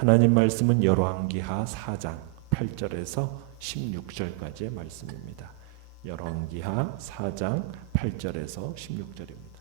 하나님 말씀은 열왕기하 4장 8절에서 16절까지의 말씀입니다. 열왕기하 4장 8절에서 16절입니다.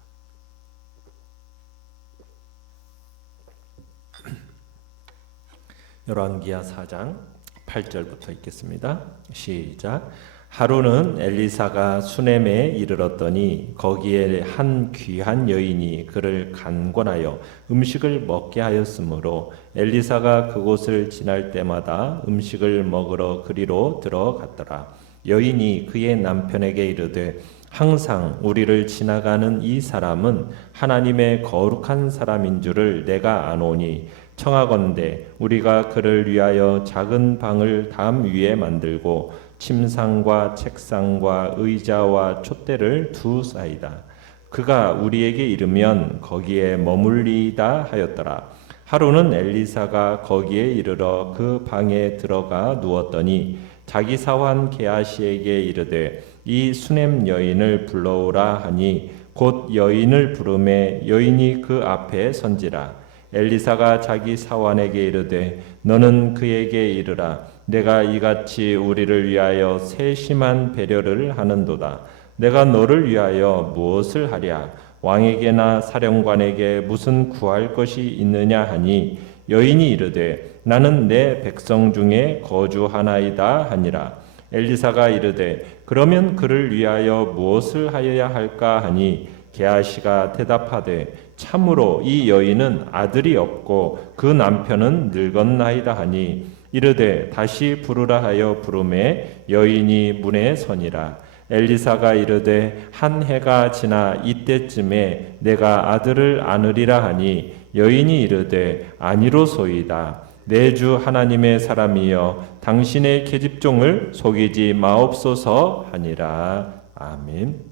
열왕기하 4장 8절부터 읽겠습니다. 시작. 하루는 엘리사가 수넴에 이르렀더니 거기에 한 귀한 여인이 그를 간권하여 음식을 먹게 하였으므로 엘리사가 그곳을 지날 때마다 음식을 먹으러 그리로 들어갔더라. 여인이 그의 남편에게 이르되 항상 우리를 지나가는 이 사람은 하나님의 거룩한 사람인 줄을 내가 아노니 청하건대 우리가 그를 위하여 작은 방을 담 위에 만들고 침상과 책상과 의자와 촛대를 두사이다. 그가 우리에게 이르면 거기에 머물리이다 하였더라. 하루는 엘리사가 거기에 이르러 그 방에 들어가 누웠더니 자기 사환 게하시에게 이르되 이 수넴 여인을 불러오라 하니 곧 여인을 부르매 여인이 그 앞에 선지라. 엘리사가 자기 사환에게 이르되 너는 그에게 이르라. 내가 이같이 우리를 위하여 세심한 배려를 하는도다. 내가 너를 위하여 무엇을 하랴? 왕에게나 사령관에게 무슨 구할 것이 있느냐 하니 여인이 이르되 나는 내 백성 중에 거주하나이다 하니라. 엘리사가 이르되 그러면 그를 위하여 무엇을 하여야 할까 하니 게하시가 대답하되 참으로 이 여인은 아들이 없고 그 남편은 늙었나이다 하니 이르되 다시 부르라 하여 부르매 여인이 문에 서니라. 엘리사가 이르되 한 해가 지나 이때쯤에 내가 아들을 안으리라 하니 여인이 이르되 아니로소이다. 내 주 하나님의 사람이여 당신의 계집종을 속이지 마옵소서 하니라. 아멘.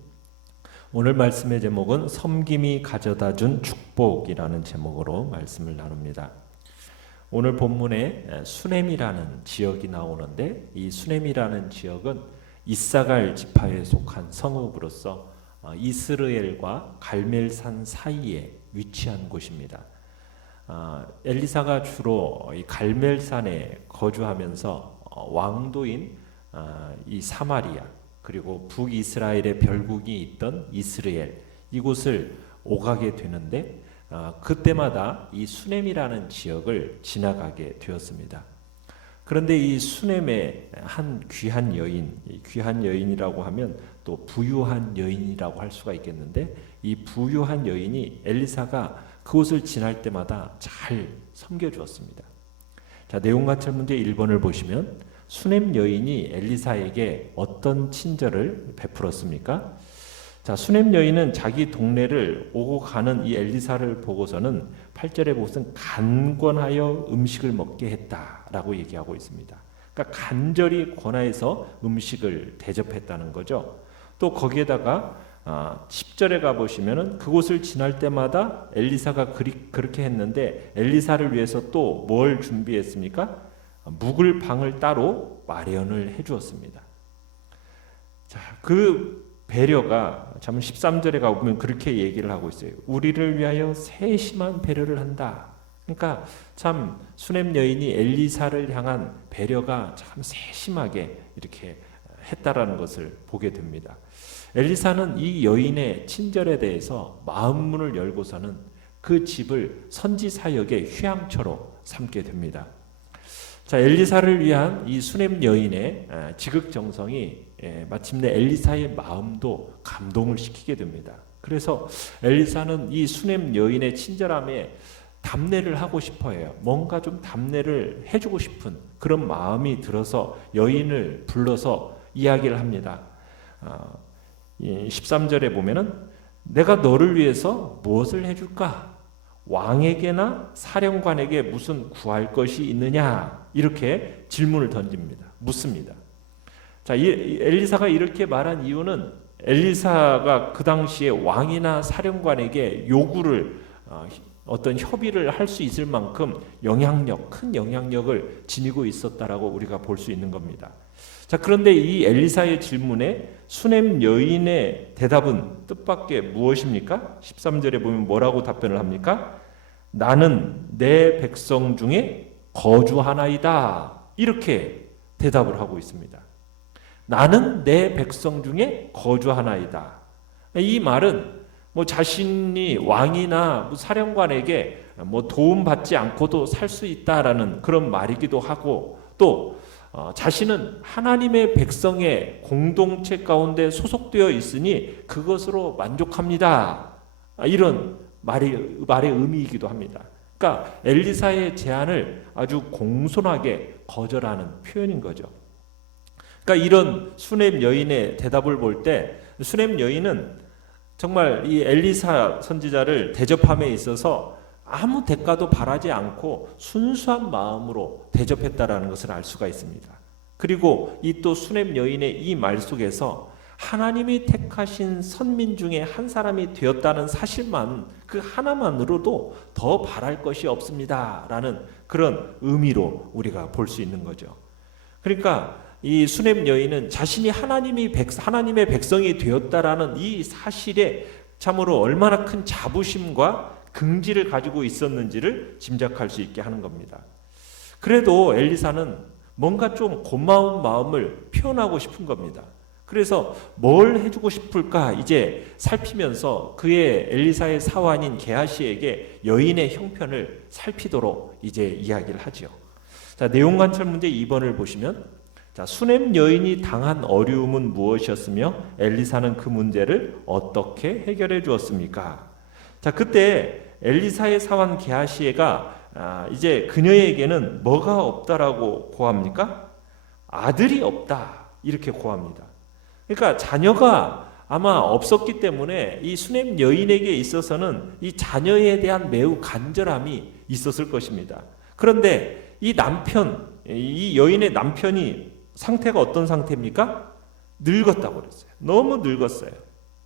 오늘 말씀의 제목은 섬김이 가져다준 축복이라는 제목으로 말씀을 나눕니다. 오늘 본문에 수넴이라는 지역이 나오는데 이 수넴이라는 지역은 이사갈 지파에 속한 성읍으로서 이스라엘과 갈멜산 사이에 위치한 곳입니다. 엘리사가 주로 이 갈멜산에 거주하면서 왕도인 이 사마리아 그리고 북이스라엘의 별국이 있던 이스라엘 이곳을 오가게 되는데 그때마다 이 수넴이라는 지역을 지나가게 되었습니다. 그런데 이 수넴의 한 귀한 여인, 귀한 여인이라고 하면 또 부유한 여인이라고 할 수가 있겠는데 이 부유한 여인이 엘리사가 그곳을 지날 때마다 잘 섬겨주었습니다. 자, 내용관찰문제 1번을 보시면 수넴 여인이 엘리사에게 어떤 친절을 베풀었습니까? 자, 수넴 여인은 자기 동네를 오고 가는 이 엘리사를 보고서는 8절에 보고서는 간권하여 음식을 먹게 했다라고 얘기하고 있습니다. 그러니까 간절히 권하여서 음식을 대접했다는 거죠. 또 거기에다가 10절에 가보시면은 그곳을 지날 때마다 엘리사가 그렇게 했는데 엘리사를 위해서 또 뭘 준비했습니까? 묵을 방을 따로 마련을 해주었습니다. 자, 그 배려가 참 13절에 가보면 그렇게 얘기를 하고 있어요. 우리를 위하여 세심한 배려를 한다. 그러니까 참 수넴 여인이 엘리사를 향한 배려가 참 세심하게 이렇게 했다라는 것을 보게 됩니다. 엘리사는 이 여인의 친절에 대해서 마음문을 열고서는 그 집을 선지 사역의 휴양처로 삼게 됩니다. 자, 엘리사를 위한 이 수넴 여인의 지극정성이 마침내 엘리사의 마음도 감동을 시키게 됩니다. 그래서 엘리사는 이 수넴 여인의 친절함에 답례를 하고 싶어해요. 뭔가 좀 답례를 해주고 싶은 그런 마음이 들어서 여인을 불러서 이야기를 합니다. 13절에 보면은 내가 너를 위해서 무엇을 해줄까? 왕에게나 사령관에게 무슨 구할 것이 있느냐? 이렇게 질문을 던집니다. 묻습니다. 자, 엘리사가 이렇게 말한 이유는 엘리사가 그 당시에 왕이나 사령관에게 요구를 어떤 협의를 할 수 있을 만큼 큰 영향력을 지니고 있었다라고 우리가 볼 수 있는 겁니다. 자, 그런데 이 엘리사의 질문에 수넴 여인의 대답은 뜻밖의 무엇입니까? 13절에 보면 뭐라고 답변을 합니까? 나는 내 백성 중에 거주하나이다. 이렇게 대답을 하고 있습니다. 나는 내 백성 중에 거주하나이다. 이 말은 뭐 자신이 왕이나 사령관에게 뭐 도움받지 않고도 살 수 있다라는 그런 말이기도 하고, 또 자신은 하나님의 백성의 공동체 가운데 소속되어 있으니 그것으로 만족합니다. 이런 말의 의미이기도 합니다. 그러니까 엘리사의 제안을 아주 공손하게 거절하는 표현인 거죠. 그러니까 이런 수넴 여인의 대답을 볼 때 수넴 여인은 정말 이 엘리사 선지자를 대접함에 있어서 아무 대가도 바라지 않고 순수한 마음으로 대접했다라는 것을 알 수가 있습니다. 그리고 이 또 수넴 여인의 이 말 속에서 하나님이 택하신 선민 중에 한 사람이 되었다는 사실만, 그 하나만으로도 더 바랄 것이 없습니다라는 그런 의미로 우리가 볼 수 있는 거죠. 그러니까 이 수넴 여인은 자신이 하나님의 백성이 되었다라는 이 사실에 참으로 얼마나 큰 자부심과 긍지를 가지고 있었는지를 짐작할 수 있게 하는 겁니다. 그래도 엘리사는 뭔가 좀 고마운 마음을 표현하고 싶은 겁니다. 그래서 뭘 해주고 싶을까 이제 살피면서 그의 엘리사의 사환인 게하시에게 여인의 형편을 살피도록 이제 이야기를 하죠. 자, 내용 관찰 문제 2번을 보시면, 자, 수넴 여인이 당한 어려움은 무엇이었으며 엘리사는 그 문제를 어떻게 해결해 주었습니까? 자, 그때 엘리사의 사환 게하시에가 이제 그녀에게는 뭐가 없다라고 고합니까? 아들이 없다 이렇게 고합니다. 그러니까 자녀가 아마 없었기 때문에 이 수넴 여인에게 있어서는 이 자녀에 대한 매우 간절함이 있었을 것입니다. 그런데 이 여인의 남편이 상태가 어떤 상태입니까? 늙었다고 그랬어요. 너무 늙었어요.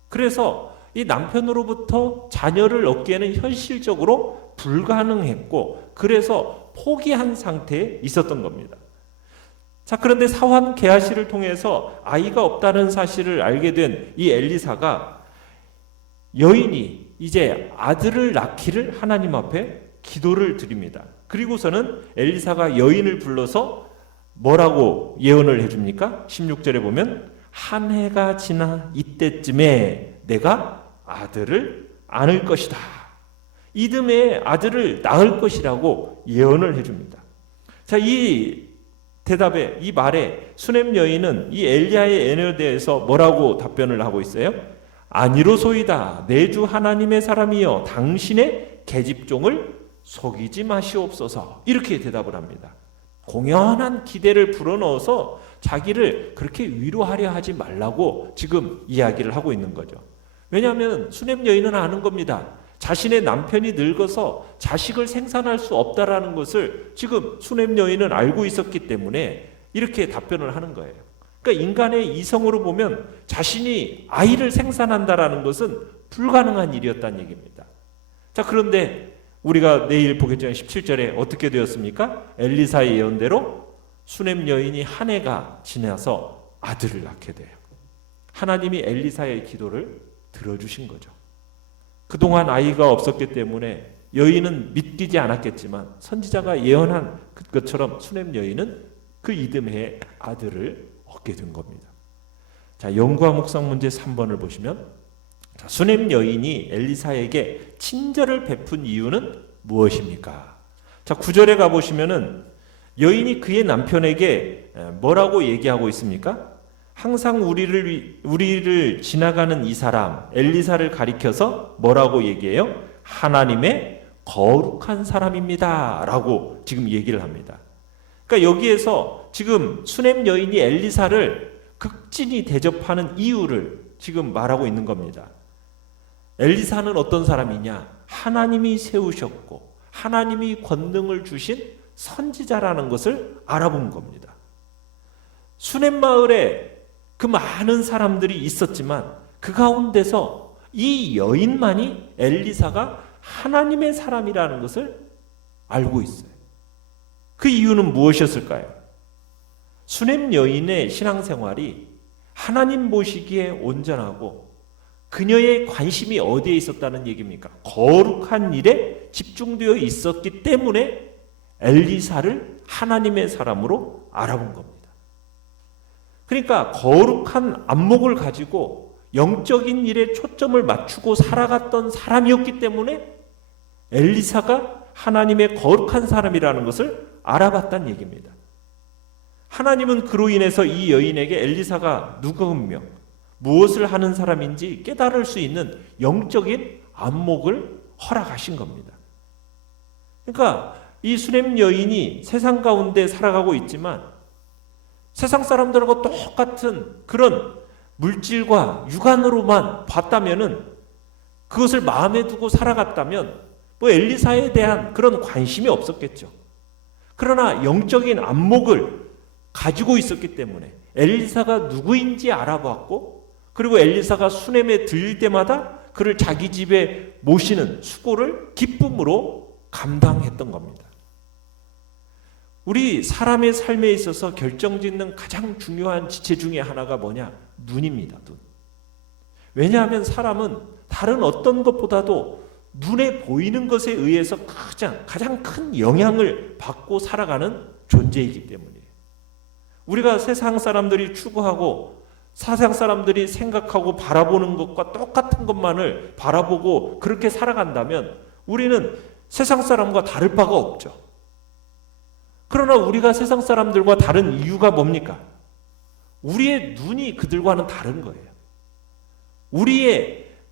그래서 이 남편으로부터 자녀를 얻기에는 현실적으로 불가능했고, 그래서 포기한 상태에 있었던 겁니다. 자, 그런데 사환 게하시를 통해서 아이가 없다는 사실을 알게 된 이 엘리사가 여인이 이제 아들을 낳기를 하나님 앞에 기도를 드립니다. 그리고서는 엘리사가 여인을 불러서 뭐라고 예언을 해줍니까? 16절에 보면 한 해가 지나 이때쯤에 내가 아들을 안을 것이다. 이듬해 아들을 낳을 것이라고 예언을 해줍니다. 자, 이 대답에, 이 말에 수넴 여인은 이 엘리야의 예언에 대해서 뭐라고 답변을 하고 있어요? 아니로소이다. 내 주 하나님의 사람이여 당신의 계집종을 속이지 마시옵소서. 이렇게 대답을 합니다. 공연한 기대를 불어넣어서 자기를 그렇게 위로하려 하지 말라고 지금 이야기를 하고 있는 거죠. 왜냐하면 수넴 여인은 아는 겁니다. 자신의 남편이 늙어서 자식을 생산할 수 없다라는 것을 지금 수넴 여인은 알고 있었기 때문에 이렇게 답변을 하는 거예요. 그러니까 인간의 이성으로 보면 자신이 아이를 생산한다라는 것은 불가능한 일이었다는 얘기입니다. 자, 그런데 우리가 내일 보겠지만 17절에 어떻게 되었습니까? 엘리사의 예언대로 수넴 여인이 한 해가 지나서 아들을 낳게 돼요. 하나님이 엘리사의 기도를 들어주신 거죠. 그동안 아이가 없었기 때문에 여인은 믿기지 않았겠지만 선지자가 예언한 것처럼 수넴 여인은 그 이듬해에 아들을 얻게 된 겁니다. 자, 연구와 묵상 문제 3번을 보시면, 자, 수넴 여인이 엘리사에게 친절을 베푼 이유는 무엇입니까? 자, 9절에 가보시면은 여인이 그의 남편에게 뭐라고 얘기하고 있습니까? 항상 우리를 지나가는 이 사람 엘리사를 가리켜서 뭐라고 얘기해요? 하나님의 거룩한 사람입니다 라고 지금 얘기를 합니다. 그러니까 여기에서 지금 수넴 여인이 엘리사를 극진히 대접하는 이유를 지금 말하고 있는 겁니다. 엘리사는 어떤 사람이냐? 하나님이 세우셨고 하나님이 권능을 주신 선지자라는 것을 알아본 겁니다. 수넴 마을에 그 많은 사람들이 있었지만 그 가운데서 이 여인만이 엘리사가 하나님의 사람이라는 것을 알고 있어요. 그 이유는 무엇이었을까요? 수넴 여인의 신앙생활이 하나님 보시기에 온전하고 그녀의 관심이 어디에 있었다는 얘기입니까? 거룩한 일에 집중되어 있었기 때문에 엘리사를 하나님의 사람으로 알아본 겁니다. 그러니까 거룩한 안목을 가지고 영적인 일에 초점을 맞추고 살아갔던 사람이었기 때문에 엘리사가 하나님의 거룩한 사람이라는 것을 알아봤다는 얘기입니다. 하나님은 그로 인해서 이 여인에게 엘리사가 누구며 무엇을 하는 사람인지 깨달을 수 있는 영적인 안목을 허락하신 겁니다. 그러니까 이 수냄 여인이 세상 가운데 살아가고 있지만 세상 사람들하고 똑같은 그런 물질과 육안으로만 봤다면은, 그것을 마음에 두고 살아갔다면 뭐 엘리사에 대한 그런 관심이 없었겠죠. 그러나 영적인 안목을 가지고 있었기 때문에 엘리사가 누구인지 알아봤고, 그리고 엘리사가 수냄에 들릴 때마다 그를 자기 집에 모시는 수고를 기쁨으로 감당했던 겁니다. 우리 사람의 삶에 있어서 결정짓는 가장 중요한 지체 중에 하나가 뭐냐? 눈입니다. 눈. 왜냐하면 사람은 다른 어떤 것보다도 눈에 보이는 것에 의해서 가장 큰 영향을 받고 살아가는 존재이기 때문이에요. 우리가 세상 사람들이 추구하고 세상 사람들이 생각하고 바라보는 것과 똑같은 것만을 바라보고 그렇게 살아간다면 우리는 세상 사람과 다를 바가 없죠. 그러나 우리가 세상 사람들과 다른 이유가 뭡니까? 우리의 눈이 그들과는 다른 거예요.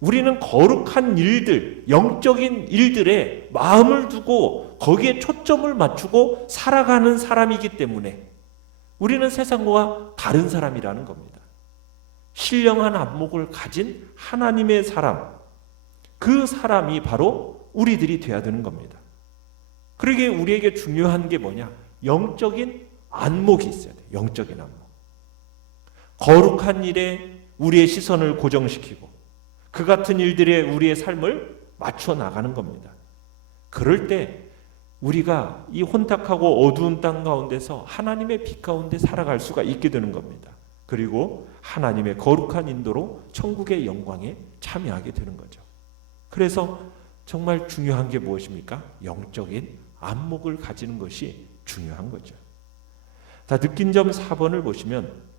우리는 거룩한 일들, 영적인 일들에 마음을 두고 거기에 초점을 맞추고 살아가는 사람이기 때문에 우리는 세상과 다른 사람이라는 겁니다. 신령한 안목을 가진 하나님의 사람, 그 사람이 바로 우리들이 되어야 되는 겁니다. 그러기에 우리에게 중요한 게 뭐냐? 영적인 안목이 있어야 돼요. 영적인 안목. 거룩한 일에 우리의 시선을 고정시키고 그 같은 일들에 우리의 삶을 맞춰 나가는 겁니다. 그럴 때 우리가 이 혼탁하고 어두운 땅 가운데서 하나님의 빛 가운데 살아갈 수가 있게 되는 겁니다. 그리고 하나님의 거룩한 인도로 천국의 영광에 참여하게 되는 거죠. 그래서 정말 중요한 게 무엇입니까? 영적인 안목을 가지는 것이 중요한 거죠. 자, 느낀 점 4번을 보시면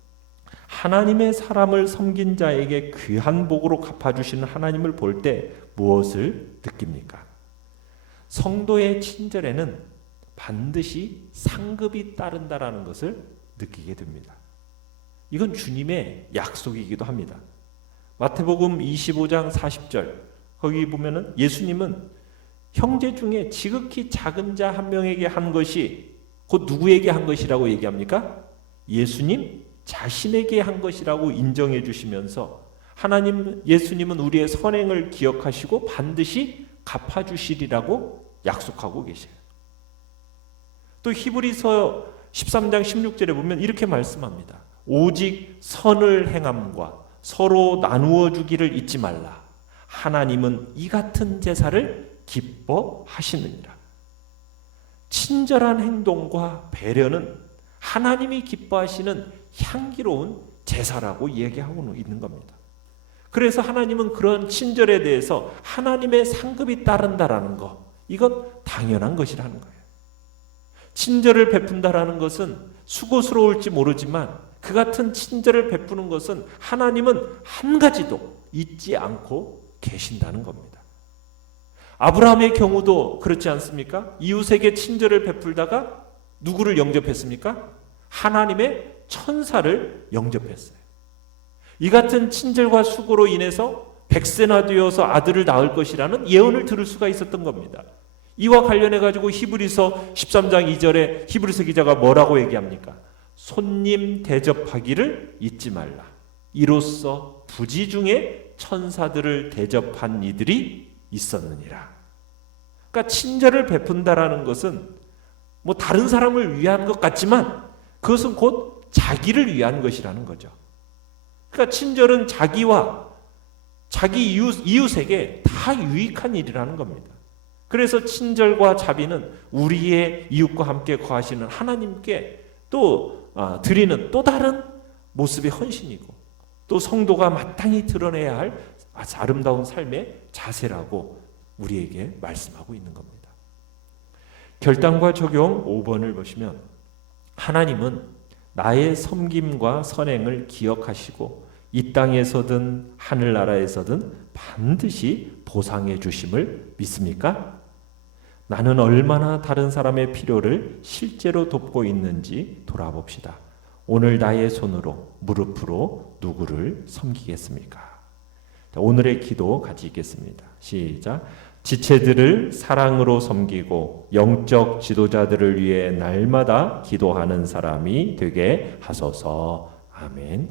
하나님의 사람을 섬긴 자에게 귀한 복으로 갚아주시는 하나님을 볼 때 무엇을 느낍니까? 성도의 친절에는 반드시 상급이 따른다라는 것을 느끼게 됩니다. 이건 주님의 약속이기도 합니다. 마태복음 25장 40절 거기 보면은 예수님은 형제 중에 지극히 작은 자 한 명에게 한 것이 곧 누구에게 한 것이라고 얘기합니까? 예수님 자신에게 한 것이라고 인정해 주시면서 예수님은 우리의 선행을 기억하시고 반드시 갚아주시리라고 약속하고 계세요. 또 히브리서 13장 16절에 보면 이렇게 말씀합니다. 오직 선을 행함과 서로 나누어 주기를 잊지 말라. 하나님은 이 같은 제사를 기뻐하시느니라. 친절한 행동과 배려는 하나님이 기뻐하시는 향기로운 제사라고 얘기하고 있는 겁니다. 그래서 하나님은 그런 친절에 대해서 하나님의 상급이 따른다라는 것, 이건 당연한 것이라는 거예요. 친절을 베푼다라는 것은 수고스러울지 모르지만 그 같은 친절을 베푸는 것은 하나님은 한 가지도 잊지 않고 계신다는 겁니다. 아브라함의 경우도 그렇지 않습니까? 이웃에게 친절을 베풀다가 누구를 영접했습니까? 하나님의 천사를 영접했어요. 이 같은 친절과 수고로 인해서 백세나 되어서 아들을 낳을 것이라는 예언을 들을 수가 있었던 겁니다. 이와 관련해 가지고 히브리서 13장 2절에 히브리서 기자가 뭐라고 얘기합니까? 손님 대접하기를 잊지 말라. 이로써 부지 중에 천사들을 대접한 이들이 있었느니라. 그러니까 친절을 베푼다라는 것은 뭐 다른 사람을 위한 것 같지만 그것은 곧 자기를 위한 것이라는 거죠. 그러니까 친절은 자기와 자기 이웃에게 다 유익한 일이라는 겁니다. 그래서 친절과 자비는 우리의 이웃과 함께 거하시는 하나님께 또 드리는 또 다른 모습의 헌신이고 또 성도가 마땅히 드러내야 할 아름다운 삶의 자세라고 우리에게 말씀하고 있는 겁니다. 결단과 적용 5번을 보시면 하나님은 나의 섬김과 선행을 기억하시고 이 땅에서든 하늘나라에서든 반드시 보상해 주심을 믿습니까? 나는 얼마나 다른 사람의 필요를 실제로 돕고 있는지 돌아봅시다. 오늘 나의 손으로 무릎으로 누구를 섬기겠습니까? 자, 오늘의 기도 같이 읽겠습니다. 시작. 지체들을 사랑으로 섬기고 영적 지도자들을 위해 날마다 기도하는 사람이 되게 하소서. 아멘.